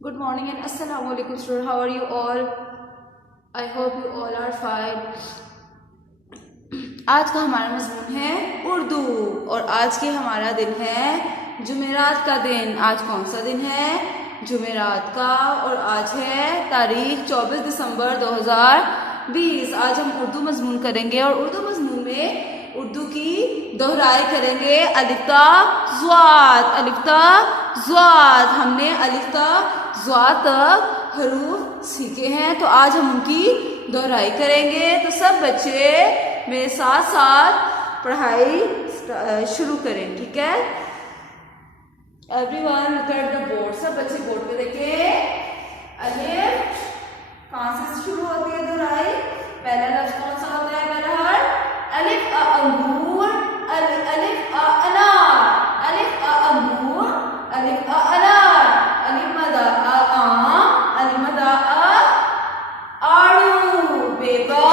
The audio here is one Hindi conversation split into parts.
Good morning and assalamu alaikum students. How are you all? I hope you all are fine. आज का हमारा मजमून है उर्दू और आज के हमारा दिन है जुमेरात का दिन। आज कौन सा दिन है? जुमेरात का। और आज है तारीख 24 दिसंबर 2020। आज हम उर्दू मजमून करेंगे और उर्दू मजमून में उर्दू की दोहराई करेंगे। अलिफ्ता ज़्वाद। हमने अलिफ्ता ज़्वाद तक हरूफ सीखे हैं, तो आज हम उनकी दोहराई करेंगे। तो सब बच्चे मेरे साथ साथ पढ़ाई शुरू करें, ठीक है? Everyone look at the board. सब बच्चे बोर्ड पे देखें। अलिफ कहाँ से शुरू होती है दोहराई? पहला लफ्ज कौन सा होता है? पहला हर्फ अलिफ अंगूर, अलिफ अनार, अलिफ अंगूर, अलिफ अनार, अलिफ मदा आम, अलिफ मदा आड़ू, बेबा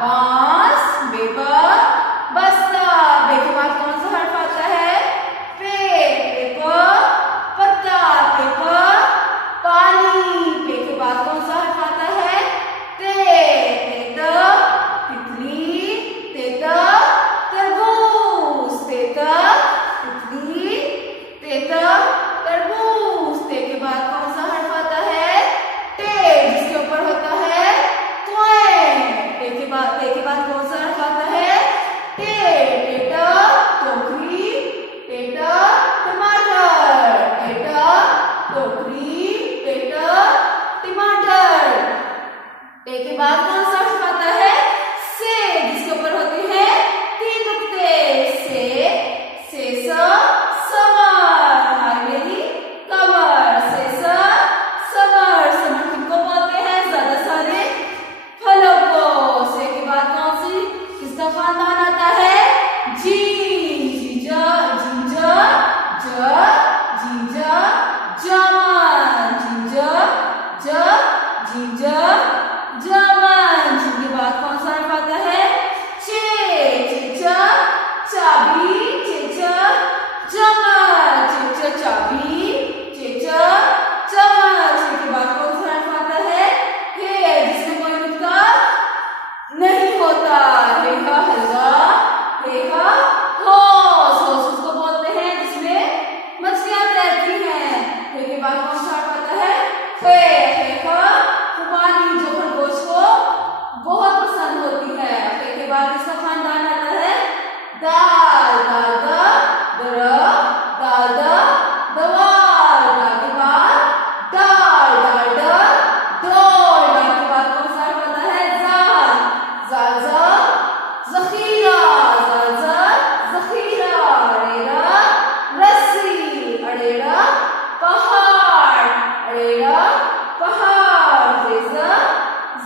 बांस, बेबा बस्ता। बे के बाद कौन सा हर्फ आता है? पेपर पत्ता, पेपर पानी। पे के बाद कौन सा हर्फ आता है? तेतर तितली, तेतर तरबूज, तेतर तितली, तेतर तरबूज। ते के बाद कौन सा हर्फ आता है? टे, जिसके ऊपर होता है त्वैं। ते के बाद कौन सा हर्फ आता है? टे, टेटर टोकरी, टेटर टमाटर, टेटर टोकरी, टेटर टमाटर। टे के बाद कौन सा हर्फ आता है? से, जिसके ऊपर होते हैं तीन नुक्ते। से समर, हाय मेरी कमर, से समर। समर किनको बोलते हैं? ज्यादा सारे फलों को। से के बाद कौन सी किसका खानदान आता है? जींजर, जामन। जिनके बाद कौन सा हर्फ आता है? चेचर चाबी, चेचर चम्मच, चेचर चाबी, चेचर चम्मच। के बाद कौन सा हर्फ आता है? हे, जिसमें कोई नुक्ता नहीं होता। हेहा हलवा, हेहा होस। होस उसको बोलते हैं जिसमें मछलियां तैरती हैं। हे के बाद कौन सा हर्फ आता है? हेहा खुबानी, जो खरगोश को बहुत पसंद होती है। हे के बाद इसका खानदान आता है दाल, दाल दवाल। दाल के बाद दाल, दौड़। दाल के बाद कौन सा हर्फ आता है? जाल, जखीरा, जखीरा। अड़ेरा रस्सी, अड़ेरा पहाड़, अड़ेरा पहाड़। जेजा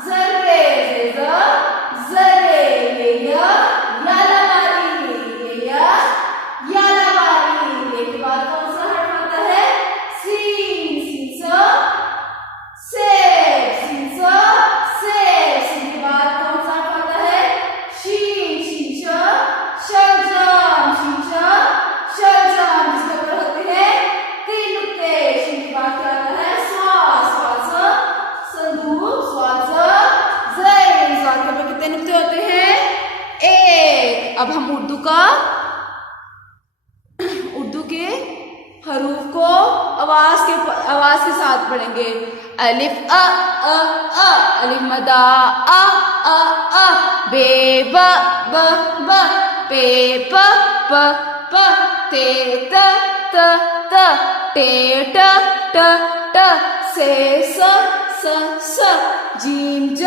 जर्रे, जेजा जर्रे। ये यालावारी। ये के बाद कौन सा हर्फ आता है? सीन, सेब, सेब। सीन के बाद कौन सा हर्फ आता है? शीन, शलजम, शलजम। जिसके ऊपर होते हैं तीन नुक्ते। शीन के बाद क्या आता है? स्वाद, संदूक, स्वाद के ऊपर कितने नुक्ते होते हैं? एक। अब हम उर्दू के हरूफ को आवाज के साथ पढ़ेंगे। अलिफ अलिफ मदा अ बे ब पे प ते त टे ट से स जीम ज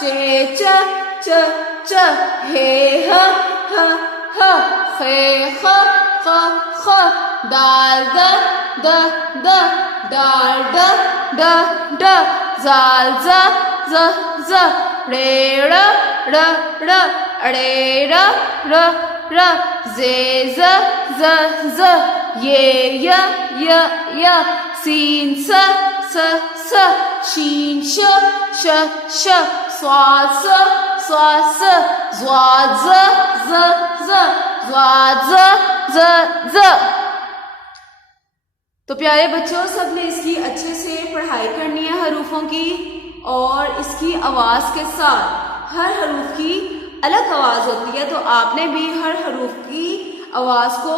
चे च हे ह खे ख दाल द डाल ड जाल ज रे र अड़े र जे ज ये य सीन स शीन श स्वाद स ज्वाद ज ज्वाद ज तो प्यारे बच्चों, सबने इसकी अच्छे से पढ़ाई करनी है हरूफों की, और इसकी आवाज के साथ हर हरूफ की अलग आवाज होती है, तो आपने भी हर हरूफ की आवाज को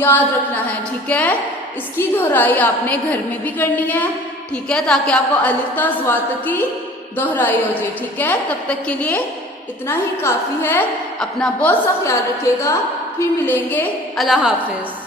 याद रखना है, ठीक है। इसकी दोहराई आपने घर में भी करनी है, ठीक है, ताकि आपको अलिफ ता ज़ तक की दोहराई हो जाए, ठीक है। तब तक के लिए इतना ही काफी है। अपना बहुत सा ख्याल रखिएगा, फिर मिलेंगे। अल्लाह हाफिज।